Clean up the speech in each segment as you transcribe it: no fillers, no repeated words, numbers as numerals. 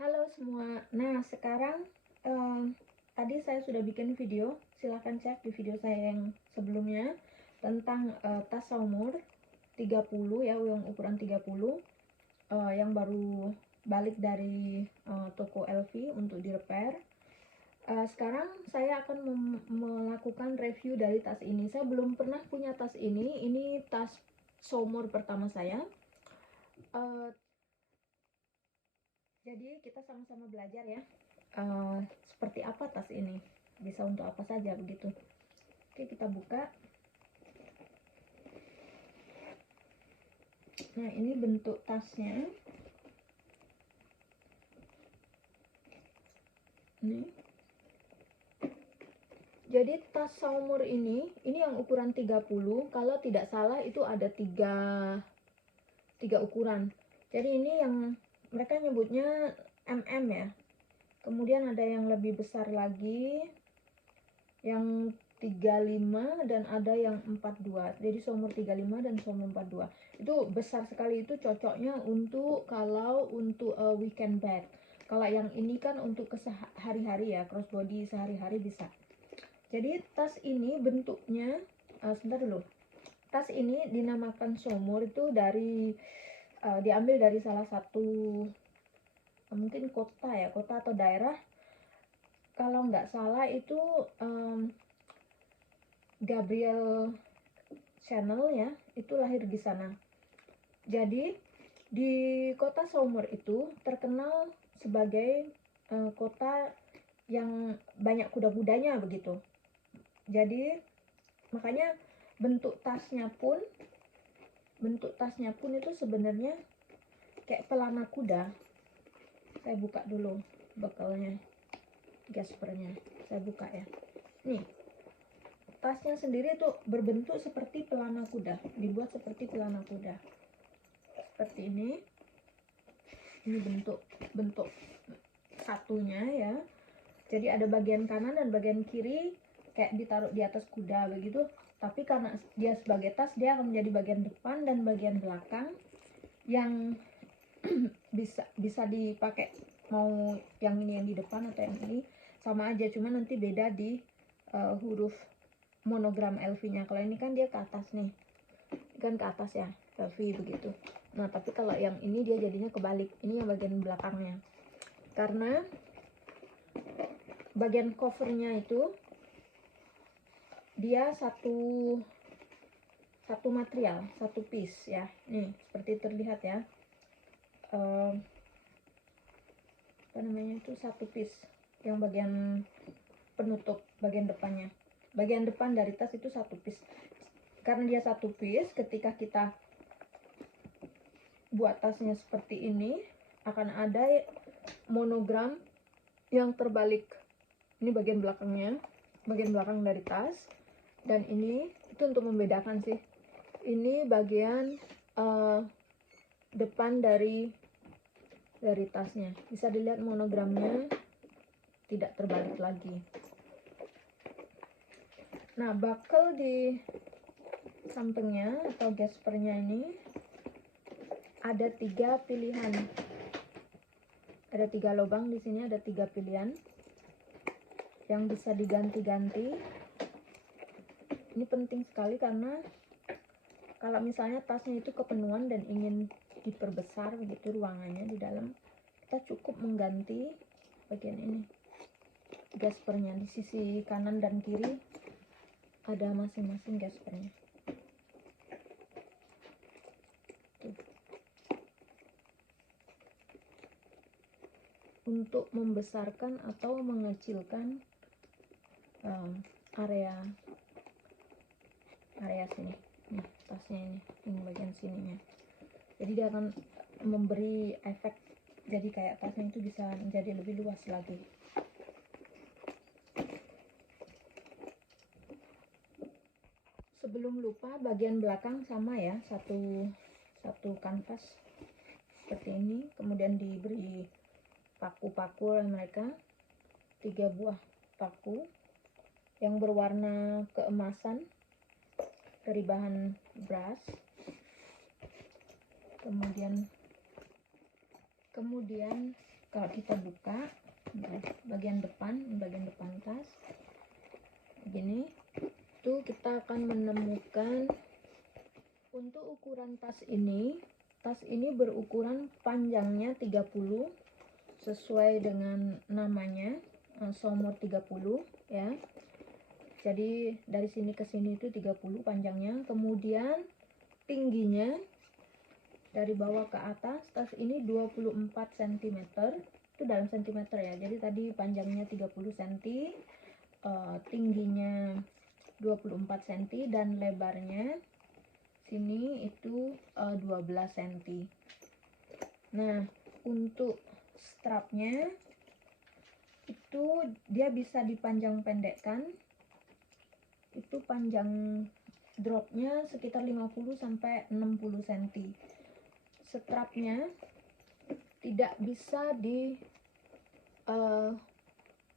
Halo semua. Nah, sekarang tadi saya sudah bikin video. Silahkan cek di video saya yang sebelumnya tentang tas Saumur 30 ya, yang ukuran 30 yang baru balik dari toko LV untuk direpair. Sekarang saya akan melakukan review dari tas ini. Saya belum pernah punya tas ini. Ini tas Saumur pertama saya. Jadi kita sama-sama belajar ya, seperti apa tas ini, bisa untuk apa saja begitu. Oke, kita buka. Nah, ini bentuk tasnya. Nih. Jadi tas Saumur ini yang ukuran 30. Kalau tidak salah itu ada tiga ukuran. Jadi ini yang mereka nyebutnya MM ya. Kemudian ada yang lebih besar lagi, yang 35, dan ada yang 42. Jadi Saumur 35 dan Saumur 42 itu besar sekali. Itu cocoknya untuk untuk weekend bag. Kalau yang ini kan untuk sehari-hari ya, crossbody sehari-hari bisa. Jadi tas ini bentuknya sebentar dulu. Tas ini dinamakan Saumur itu dari diambil dari salah satu mungkin kota atau daerah. Kalau nggak salah itu Gabriel Channel ya, itu lahir di sana. Jadi di kota Saumur itu terkenal sebagai kota yang banyak kuda-kudanya begitu. Jadi makanya bentuk tasnya pun itu sebenarnya kayak pelana kuda. Saya buka dulu bekalnya, gaspernya. Saya buka ya. Nih, tasnya sendiri tuh berbentuk seperti pelana kuda, dibuat seperti pelana kuda seperti ini bentuk satunya ya. Jadi ada bagian kanan dan bagian kiri kayak ditaruh di atas kuda begitu, tapi karena dia sebagai tas, dia akan menjadi bagian depan dan bagian belakang yang bisa dipakai, mau yang ini yang di depan atau yang ini sama aja, cuma nanti beda di huruf monogram LV-nya. Kalau ini kan dia ke atas nih, kan ke atas ya, LV begitu. Nah, tapi kalau yang ini dia jadinya kebalik, ini yang bagian belakangnya, karena bagian covernya itu dia satu material, satu piece ya. Nih, seperti terlihat ya, apa namanya itu, satu piece yang bagian penutup bagian depannya. Bagian depan dari tas itu satu piece. Karena dia satu piece, ketika kita buat tasnya seperti ini akan ada monogram yang terbalik. Ini bagian belakangnya, bagian belakang dari tas. Dan ini itu untuk membedakan sih. Ini bagian depan dari tasnya. Bisa dilihat monogramnya tidak terbalik lagi. Nah, buckle di sampingnya atau gaspernya ini ada 3 pilihan. Ada 3 lubang di sini, ada 3 pilihan yang bisa diganti-ganti. Ini penting sekali karena kalau misalnya tasnya itu kepenuhan dan ingin diperbesar begitu ruangannya di dalam, kita cukup mengganti bagian ini, gaspernya. Di sisi kanan dan kiri ada masing-masing gaspernya. Untuk membesarkan atau mengecilkan area sini. Nih, tasnya ini bagian sininya. Jadi dia akan memberi efek, jadi kayak tasnya itu bisa menjadi lebih luas lagi. Sebelum lupa, bagian belakang sama ya, satu kanvas seperti ini, kemudian diberi paku-paku oleh mereka, 3 buah paku yang berwarna keemasan dari bahan brass. Kemudian kalau kita buka bagian depan tas begini, itu kita akan menemukan untuk ukuran tas ini berukuran panjangnya 30 sesuai dengan namanya, Somor 30 ya. Jadi dari sini ke sini itu 30 panjangnya. Kemudian tingginya dari bawah ke atas tas ini 24 cm. Itu dalam sentimeter ya. Jadi tadi panjangnya 30 cm, tingginya 24 cm dan lebarnya sini itu 12 cm. Nah, untuk strapnya itu dia bisa dipanjang pendekkan. Itu panjang dropnya sekitar 50 sampai 60 cm. Strapnya tidak bisa di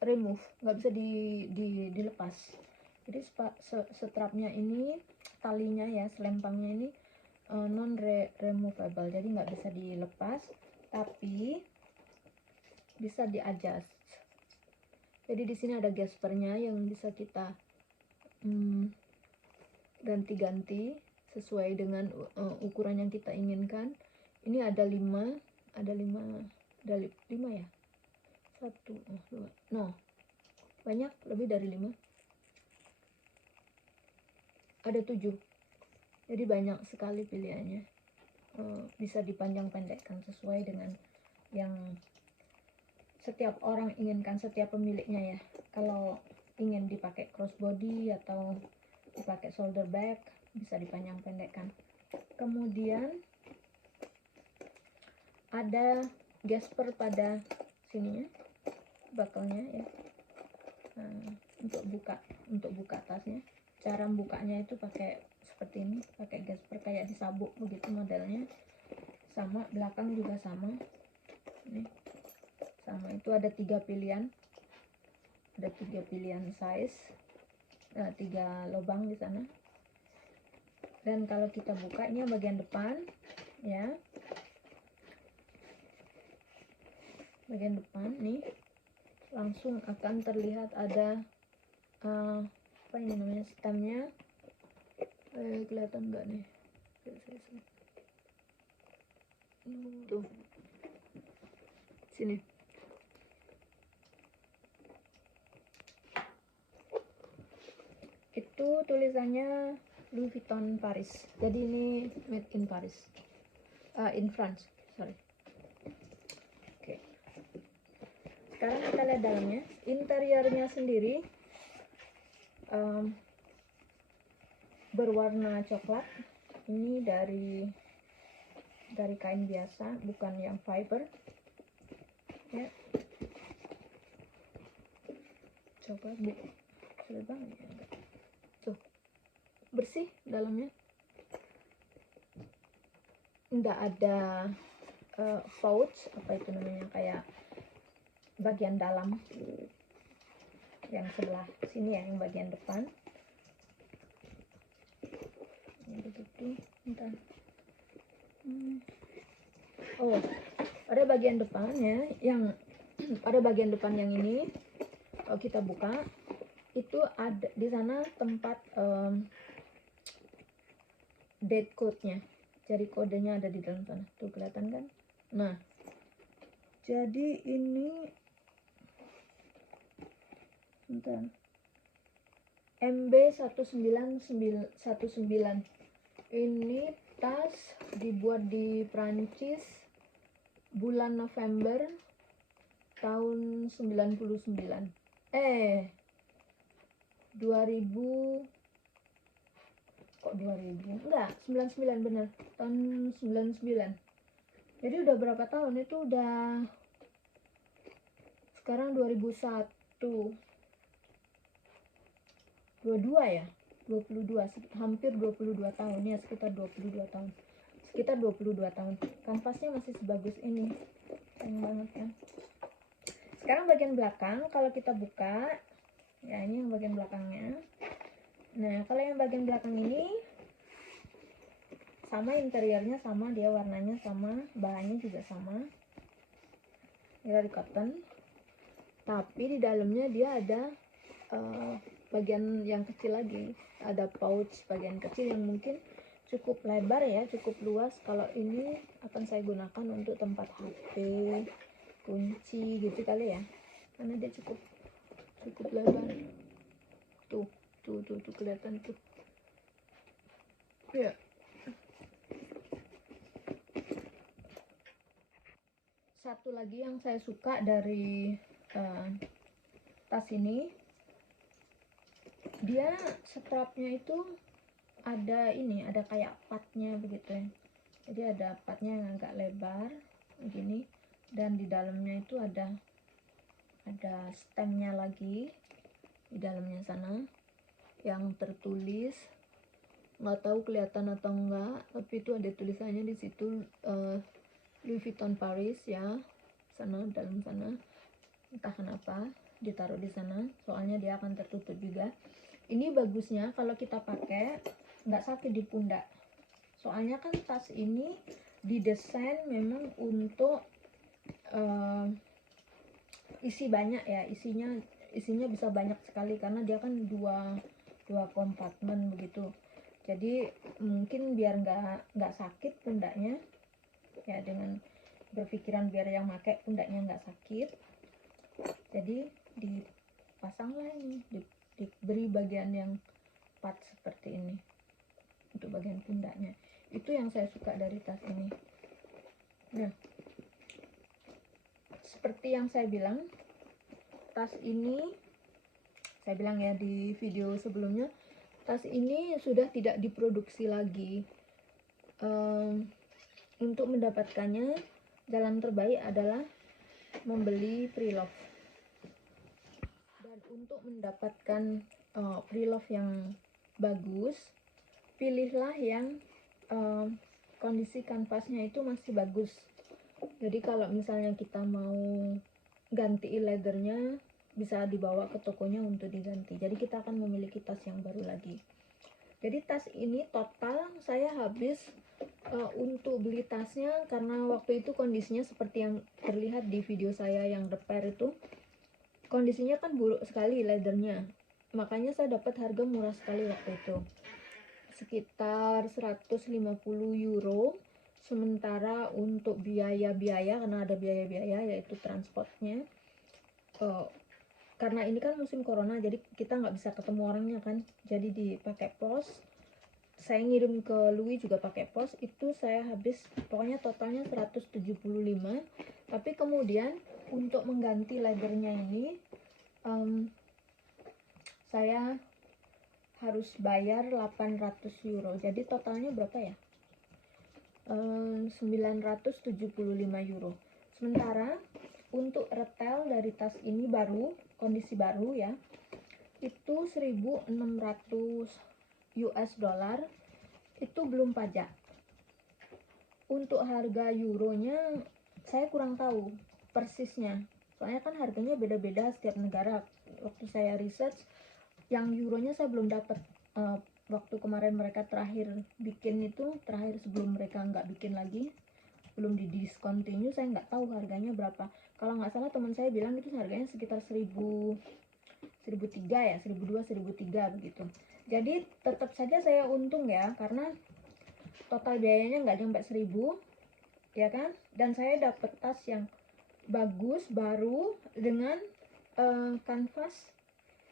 remove, nggak bisa dilepas. Jadi strapnya ini, talinya ya, selempangnya ini non removable, jadi nggak bisa dilepas, tapi bisa di adjust. Jadi di sini ada gaspernya yang bisa kita ganti-ganti sesuai dengan ukuran yang kita inginkan. Ini ada 5 ya, 1, 2, no, banyak, lebih dari 5, ada 7, jadi banyak sekali pilihannya. Bisa dipanjang pendekkan sesuai dengan yang setiap orang inginkan, setiap pemiliknya ya. Kalau ingin dipakai crossbody atau dipakai shoulder bag, bisa dipanjang pendekkan. Kemudian ada gasper pada sininya, buckle-nya ya. Nah, untuk buka tasnya, cara bukanya itu pakai seperti ini, pakai gasper kayak di sabuk begitu modelnya. Sama belakang juga sama. Ini sama, itu ada 3 pilihan. Ada 3 pilihan size. 3 lubang di sana. Dan kalau kita buka, ini bagian depan ya. Bagian depan nih langsung akan terlihat ada apa ini namanya, stemnya. Kelihatan enggak nih? Tuh. Sini. Itu tulisannya Louis Vuitton Paris. Jadi ini made in Paris. In France, sorry. Oke. Sekarang kita lihat dalamnya. Interiornya sendiri berwarna coklat. Ini dari kain biasa, bukan yang fiber ya. Coklat, sulit banget ya. Tuh, bersih dalamnya, nggak ada pouch, apa itu namanya, kayak bagian dalam yang sebelah sini ya, yang bagian depan begitu. Bentar. Oh, pada bagian depannya, yang pada bagian depan yang ini, kalau kita buka itu ada di sana tempat date code-nya. Jadi kodenya ada di dalam sana. Tuh kelihatan kan? Nah, jadi ini bentar. MB1919. Ini tas dibuat di Prancis bulan November tahun 99. 2000, kok 2000? Enggak, 99 bener. Tahun 99. Jadi udah berapa tahun? Itu udah, sekarang 2001. 22 ya? 22, hampir 22 tahun ya, sekitar 22 tahun. Sekitar 22 tahun. Kanvasnya masih sebagus ini. Sayang banget kan. Sekarang bagian belakang, kalau kita buka, ya ini yang bagian belakangnya. Nah, kalau yang bagian belakang ini sama, interiornya sama, dia warnanya sama, bahannya juga sama. dari cotton, tapi di dalamnya dia ada bagian yang kecil lagi, ada pouch bagian kecil yang mungkin cukup lebar ya, cukup luas. Kalau ini akan saya gunakan untuk tempat HP, kunci gitu kali ya, karena dia cukup lebar. Tuh kelihatan tuh ya. Satu lagi yang saya suka dari tas ini, dia strapnya itu ada kayak patnya begitu ya. Jadi ada patnya yang agak lebar begini, dan di dalamnya itu ada stemnya lagi di dalamnya sana yang tertulis, nggak tahu kelihatan atau enggak, tapi itu ada tulisannya di situ, Louis Vuitton Paris ya, sana dalam sana. Entah kenapa ditaruh di sana, soalnya dia akan tertutup juga. Ini bagusnya kalau kita pakai nggak sakit di pundak, soalnya kan tas ini didesain memang untuk isi banyak ya, isinya bisa banyak sekali karena dia kan dua kompartemen begitu. Jadi mungkin biar nggak sakit pundaknya ya, dengan berpikiran biar yang pakai pundaknya nggak sakit, jadi dipasanglah ini, diberi bagian yang pat seperti ini untuk bagian pundaknya. Itu yang saya suka dari tas ini. Nah, seperti yang saya bilang, tas ini saya bilang ya di video sebelumnya, tas ini sudah tidak diproduksi lagi. Untuk mendapatkannya, jalan terbaik adalah membeli pre-love. Dan untuk mendapatkan pre-love yang bagus, pilihlah yang kondisi kanvasnya itu masih bagus. Jadi kalau misalnya kita mau ganti leathernya, bisa dibawa ke tokonya untuk diganti. Jadi kita akan memiliki tas yang baru lagi. Jadi tas ini total saya habis untuk beli tasnya, karena waktu itu kondisinya seperti yang terlihat di video saya yang repair itu, kondisinya kan buruk sekali leathernya, makanya saya dapat harga murah sekali waktu itu, sekitar 150 euro. Sementara untuk biaya-biaya, karena ada biaya-biaya yaitu transportnya, karena ini kan musim corona, jadi kita nggak bisa ketemu orangnya kan, jadi dipakai pos. Saya ngirim ke Louis juga pakai pos, itu saya habis pokoknya totalnya 175. Tapi kemudian untuk mengganti leathernya ini saya harus bayar 800 euro, jadi totalnya berapa ya, 975 euro. Sementara untuk retail dari tas ini baru, kondisi baru ya, itu 1600 US dollar, itu belum pajak. Untuk harga euronya saya kurang tahu persisnya, soalnya kan harganya beda-beda setiap negara. Waktu saya research, yang euronya saya belum dapat. Waktu kemarin mereka terakhir bikin itu, terakhir sebelum mereka nggak bikin lagi, belum di discontinue, saya nggak tahu harganya berapa. Kalau nggak salah teman saya bilang itu harganya sekitar 1003 ya, 1002 1003 begitu. Jadi tetap saja saya untung ya, karena total biayanya nggak sampai 1000 ya kan, dan saya dapat tas yang bagus baru dengan kanvas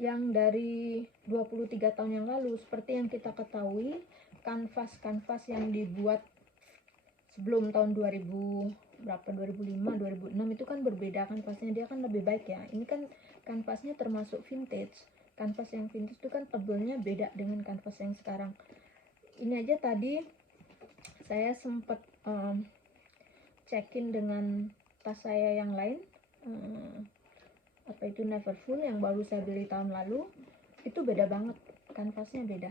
yang dari 23 tahun yang lalu. Seperti yang kita ketahui, kanvas yang dibuat sebelum tahun 2000 berapa, 2005 2006 itu kan berbeda kanvasnya, dia kan lebih baik ya. Ini kan kanvasnya termasuk vintage. Kanvas yang vintage itu kan tebelnya beda dengan kanvas yang sekarang. Ini aja tadi saya sempat check-in dengan tas saya yang lain, apa itu Neverfull yang baru saya beli tahun lalu, itu beda banget, kanvasnya beda.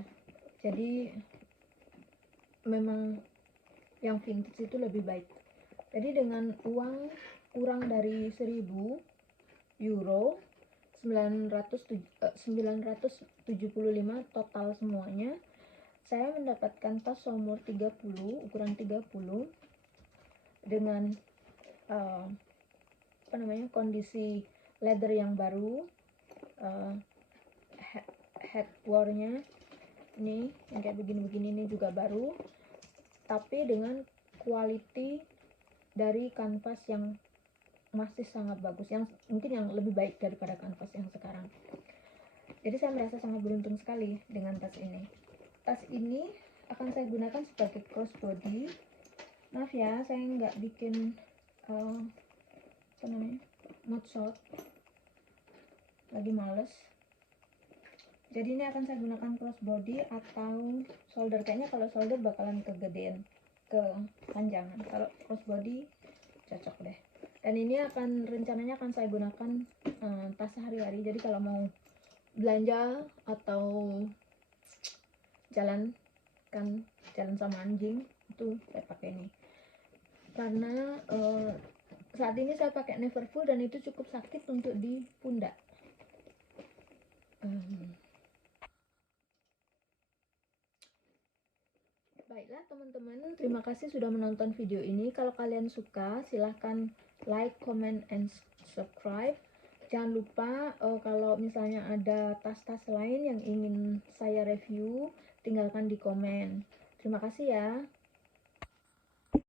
Jadi memang yang vintage itu lebih baik. Jadi dengan uang kurang dari 1000 euro, 975 total semuanya, saya mendapatkan tas umur 30, ukuran 30 dengan kondisi leather yang baru, headwearnya ini yang kayak begini-begini ini juga baru, tapi dengan quality dari kanvas yang masih sangat bagus, yang mungkin yang lebih baik daripada kanvas yang sekarang. Jadi saya merasa sangat beruntung sekali dengan tas ini. Tas ini akan saya gunakan sebagai crossbody. Maaf ya, saya nggak bikin mod shot, lagi males. Jadi ini akan saya gunakan crossbody atau shoulder. Kayaknya kalau shoulder bakalan kegedean, kepanjangan. Kalau crossbody cocok deh. Dan ini rencananya akan saya gunakan tas sehari-hari. Jadi kalau mau belanja atau jalan sama anjing, itu saya pakai ini. Karena saat ini saya pakai Neverfull dan itu cukup sakit untuk di pundak. Baiklah teman-teman, terima kasih sudah menonton video ini. Kalau kalian suka, silahkan like, comment, and subscribe. Jangan lupa kalau misalnya ada tas-tas lain yang ingin saya review, tinggalkan di komen. Terima kasih ya.